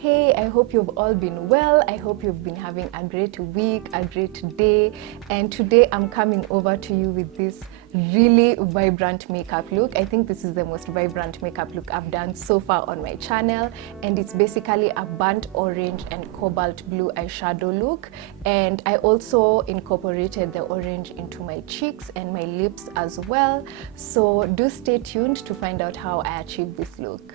Hey, I hope you've all been well. I hope you've been having a great week, a great day. And today I'm coming over to you with this really vibrant makeup look. I think this is the most vibrant makeup look I've done so far on my channel. And it's basically a burnt orange and cobalt blue eyeshadow look. And I also incorporated the orange into my cheeks and my lips as well. So do stay tuned to find out how I achieved this look.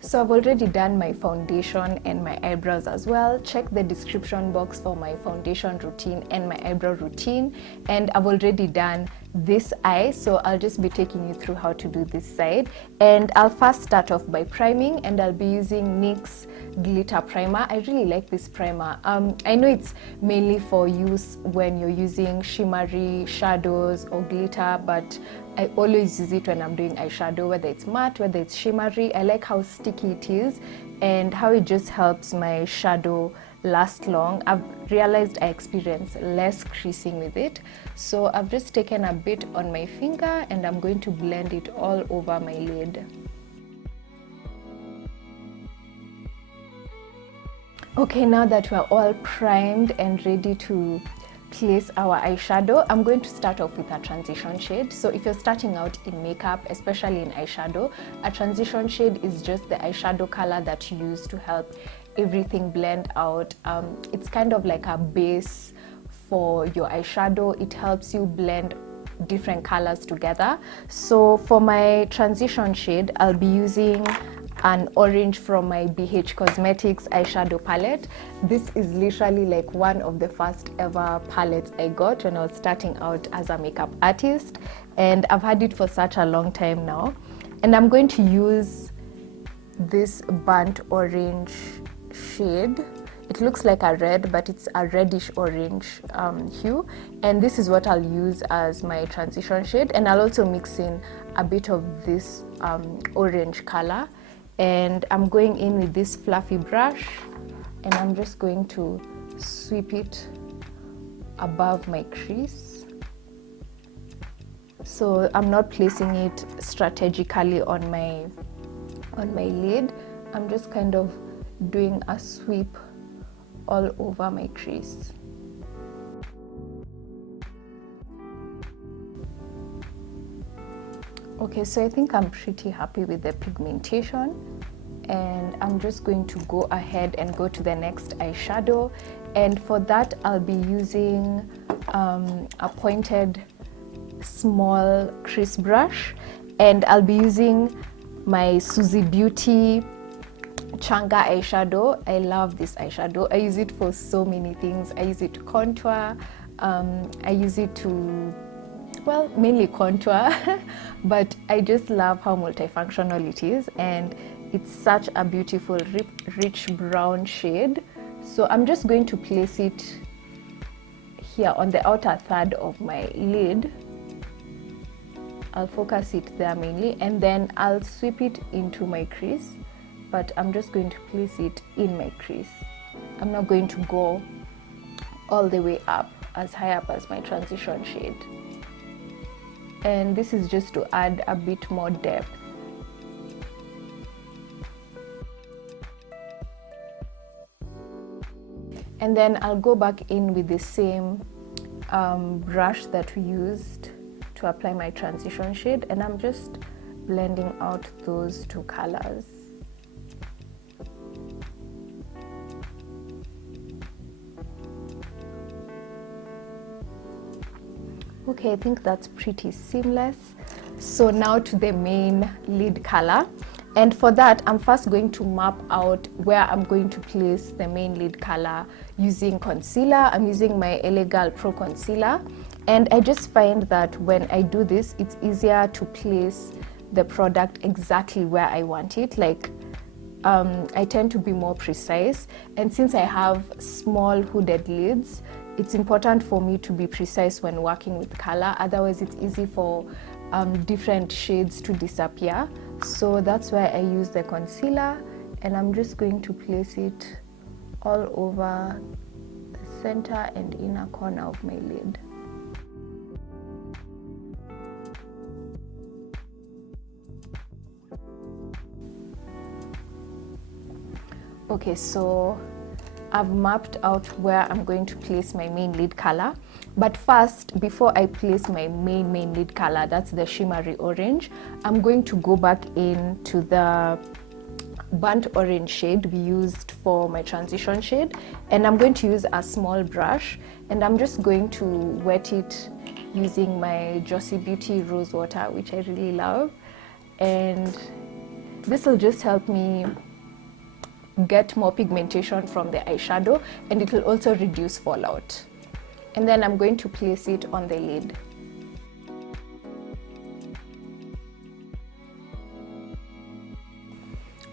So I've already done my foundation and my eyebrows as well. Check the description box for my foundation routine and my eyebrow routine. And I've already done this eye, so I'll just be taking you through how to do this side. And I'll first start off by priming, and I'll be using NYX glitter primer. I really like this primer. I know it's mainly for use when you're using shimmery shadows or glitter, but I always use it when I'm doing eyeshadow, whether it's matte, whether it's shimmery. I like how sticky it is and how it just helps my shadow last long. I've realized I experience less creasing with it. So I've just taken a bit on my finger and I'm going to blend it all over my lid. Okay, now that we're all primed and ready to place our eyeshadow, I'm going to start off with a transition shade. So if you're starting out in makeup, especially in eyeshadow, a transition shade is just the eyeshadow color that you use to help everything blend out. It's kind of like a base for your eyeshadow. It helps you blend different colors together. So for my transition shade, I'll be using an orange from my BH Cosmetics eyeshadow palette. This is literally like one of the first ever palettes I got when I was starting out as a makeup artist, and I've had it for such a long time now. And I'm going to use this burnt orange shade. It looks like a red, but it's a reddish orange hue, and this is what I'll use as my transition shade. And I'll also mix in a bit of this orange color, and I'm going in with this fluffy brush and I'm just going to sweep it above my crease. So I'm not placing it strategically on my lid. I'm just kind of doing a sweep all over my crease. Okay, so I think I'm pretty happy with the pigmentation, and I'm just going to go ahead and go to the next eyeshadow. And for that, I'll be using a pointed small crease brush, and I'll be using my Susie Beauty Changa eyeshadow. I love this eyeshadow. I use it for so many things. I use it to contour. I use it to, well, mainly contour, but I just love how multifunctional it is, and it's such a beautiful rich brown shade. So I'm just going to place it here on the outer third of my lid. I'll focus it there mainly, and then I'll sweep it into my crease, but I'm just going to place it in my crease. I'm not going to go all the way up, as high up as my transition shade. And this is just to add a bit more depth. And then I'll go back in with the same brush that we used to apply my transition shade, and I'm just blending out those two colors. Okay, I think that's pretty seamless. So now to the main lid color. And for that, I'm first going to map out where I'm going to place the main lid color using concealer. I'm using my LA Girl Pro Concealer. And I just find that when I do this, it's easier to place the product exactly where I want it. Like, I tend to be more precise. And since I have small hooded lids, it's important for me to be precise when working with color. Otherwise, it's easy for different shades to disappear. So that's why I use the concealer, and I'm just going to place it all over the center and inner corner of my lid. Okay, so I've mapped out where I'm going to place my main lid color. But first, before I place my main lid color, that's the shimmery orange, I'm going to go back into the burnt orange shade we used for my transition shade, and I'm going to use a small brush, and I'm just going to wet it using my Josie Beauty rose water, which I really love. And this will just help me get more pigmentation from the eyeshadow, and it will also reduce fallout. And then I'm going to place it on the lid.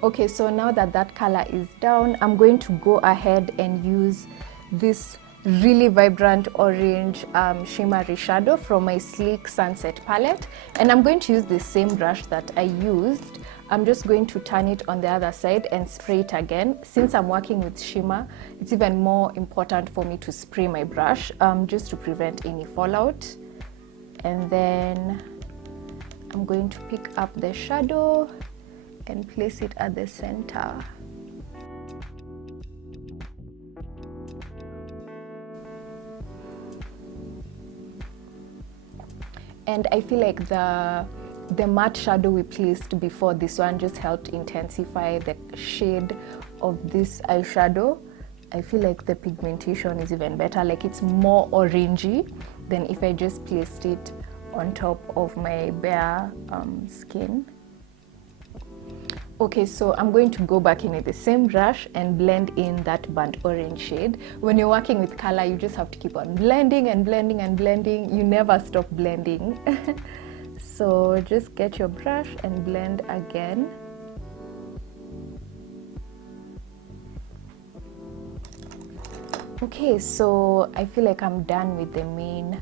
Okay, so now that that color is down, I'm going to go ahead and use this really vibrant orange shimmery shadow from my Sleek Sunset palette, and I'm going to use the same brush that I used. I'm just going to turn it on the other side and spray it again. Since I'm working with shimmer, it's even more important for me to spray my brush just to prevent any fallout. And then I'm going to pick up the shadow and place it at the center. And I feel like the matte shadow we placed before this one just helped intensify the shade of this eyeshadow. I feel like the pigmentation is even better, like it's more orangey than if I just placed it on top of my bare skin. Okay, so I'm going to go back in with the same brush and blend in that burnt orange shade. When you're working with color, you just have to keep on blending and blending and blending. You never stop blending. So just get your brush and blend again. Okay, so I feel like I'm done with the main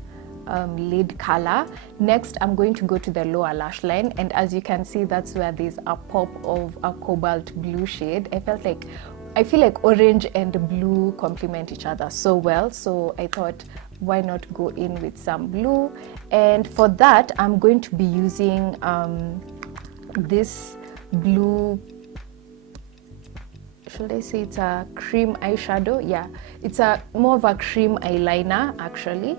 lid color. Next, I'm going to go to the lower lash line, and as you can see, that's where there's a pop of a cobalt blue shade. I feel like orange and blue complement each other so well, so I thought, why not go in with some blue? And for that, I'm going to be using this blue, should I say it's a cream eyeshadow? Yeah, it's more of a cream eyeliner actually.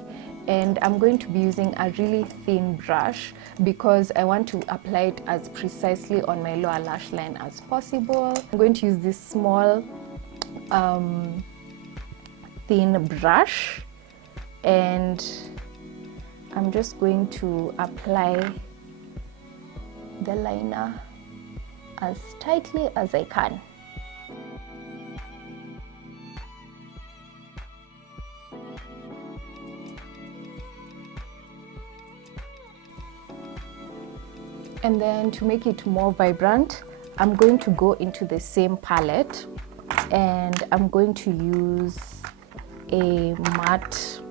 And I'm going to be using a really thin brush because I want to apply it as precisely on my lower lash line as possible. I'm going to use this small thin brush, and I'm just going to apply the liner as tightly as I can. And then to make it more vibrant, I'm going to go into the same palette and I'm going to use a matte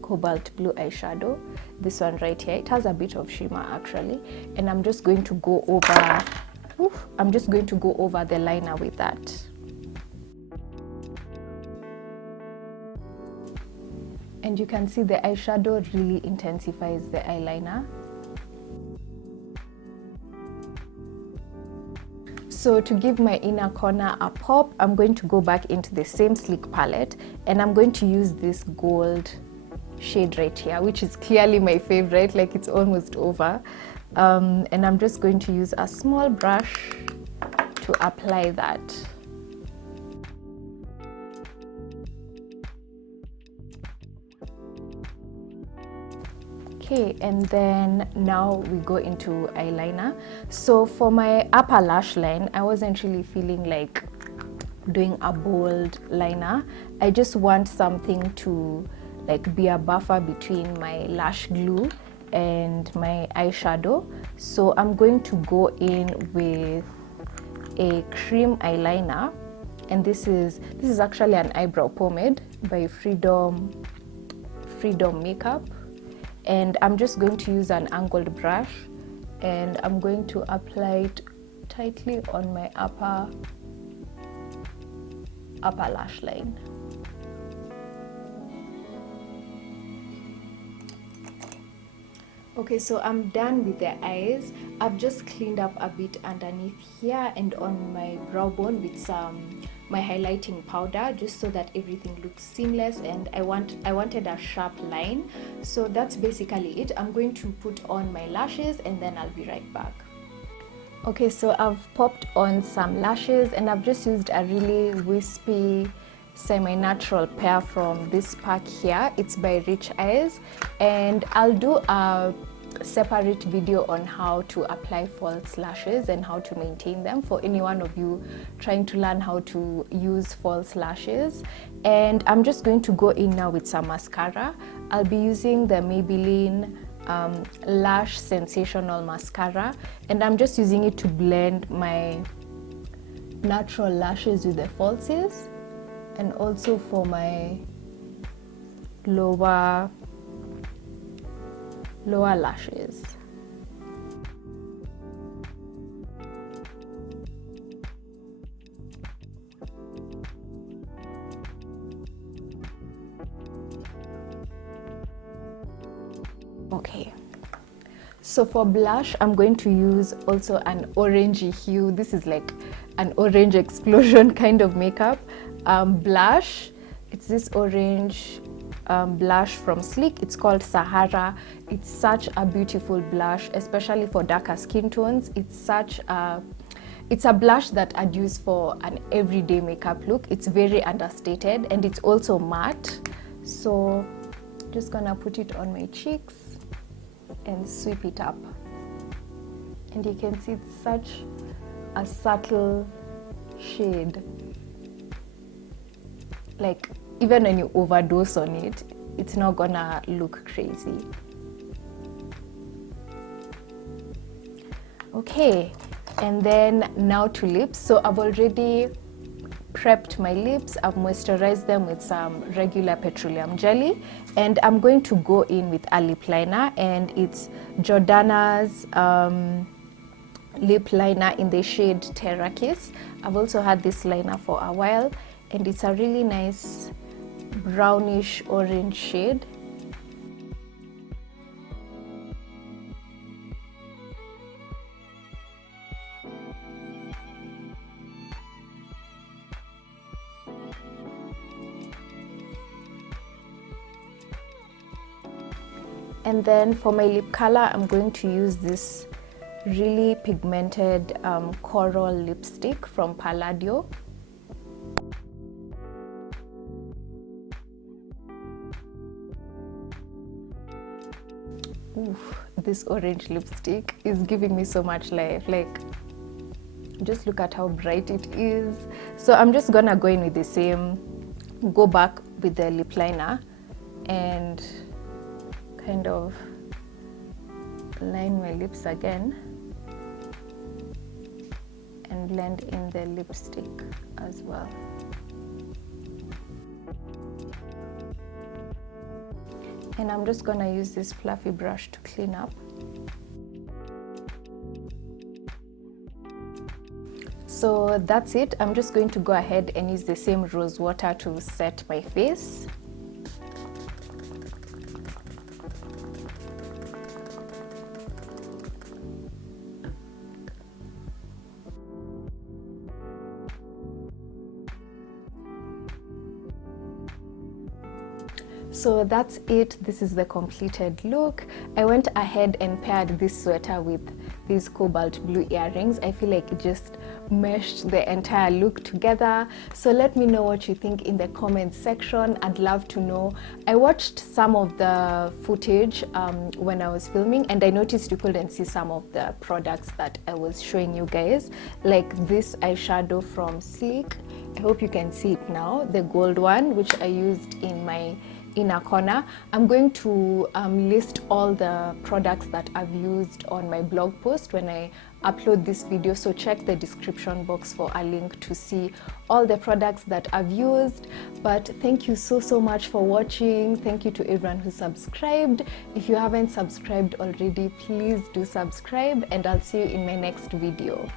cobalt blue eyeshadow. This one right here, it has a bit of shimmer actually, and I'm just going to go over the liner with that. And you can see the eyeshadow really intensifies the eyeliner. So to give my inner corner a pop, I'm going to go back into the same Sleek palette, and I'm going to use this gold shade right here, which is clearly my favorite, like it's almost over. And I'm just going to use a small brush to apply that. Okay, and then now we go into eyeliner. So for my upper lash line, I wasn't really feeling like doing a bold liner. I just want something to like be a buffer between my lash glue and my eyeshadow. So I'm going to go in with a cream eyeliner, and this is actually an eyebrow pomade by Freedom Makeup. And I'm just going to use an angled brush, and I'm going to apply it tightly on my upper lash line. Okay, so I'm done with the eyes. I've just cleaned up a bit underneath here and on my brow bone with my highlighting powder, just so that everything looks seamless, and I wanted a sharp line. So that's basically it. I'm going to put on my lashes and then I'll be right back. Okay, so I've popped on some lashes and I've just used a really wispy semi-natural pair from this pack here. It's by Rich Eyes, and I'll do a separate video on how to apply false lashes and how to maintain them for any one of you trying to learn how to use false lashes. And I'm just going to go in now with some mascara. I'll be using the Maybelline Lash Sensational Mascara, and I'm just using it to blend my natural lashes with the falsies, and also for my lower lashes. Okay, so for blush, I'm going to use also an orangey hue. This is like an orange explosion kind of makeup. Blush, it's this orange blush from Sleek. It's called Sahara. It's such a beautiful blush, especially for darker skin tones. It's a blush that I'd use for an everyday makeup look. It's very understated and it's also matte. So just gonna put it on my cheeks and sweep it up. And you can see it's such a subtle shade. Like, even when you overdose on it, it's not gonna look crazy. Okay, and then now to lips. So I've already prepped my lips. I've moisturized them with some regular petroleum jelly, and I'm going to go in with a lip liner, and it's Jordana's lip liner in the shade Terra Kiss. I've also had this liner for a while, and it's a really nice brownish orange shade. And then for my lip color, I'm going to use this really pigmented coral lipstick from Palladio. Oof, this orange lipstick is giving me so much life. Like, just look at how bright it is. So I'm just gonna go in with the same, go back with the lip liner and kind of line my lips again and blend in the lipstick as well. And I'm just gonna use this fluffy brush to clean up. So that's it. I'm just going to go ahead and use the same rose water to set my face. So that's it. This is the completed look. I went ahead and paired this sweater with these cobalt blue earrings. I feel like it just meshed the entire look together. So let me know what you think in the comments section. I'd love to know. I watched some of the footage when I was filming, and I noticed you couldn't see some of the products that I was showing you guys, like this eyeshadow from Sleek. I hope you can see it now, the gold one, which I used in my inner corner. I'm going to list all the products that I've used on my blog post when I upload this video, so check the description box for a link to see all the products that I've used. But thank you so much for watching. Thank you to everyone who subscribed. If you haven't subscribed already, please do subscribe, and I'll see you in my next video.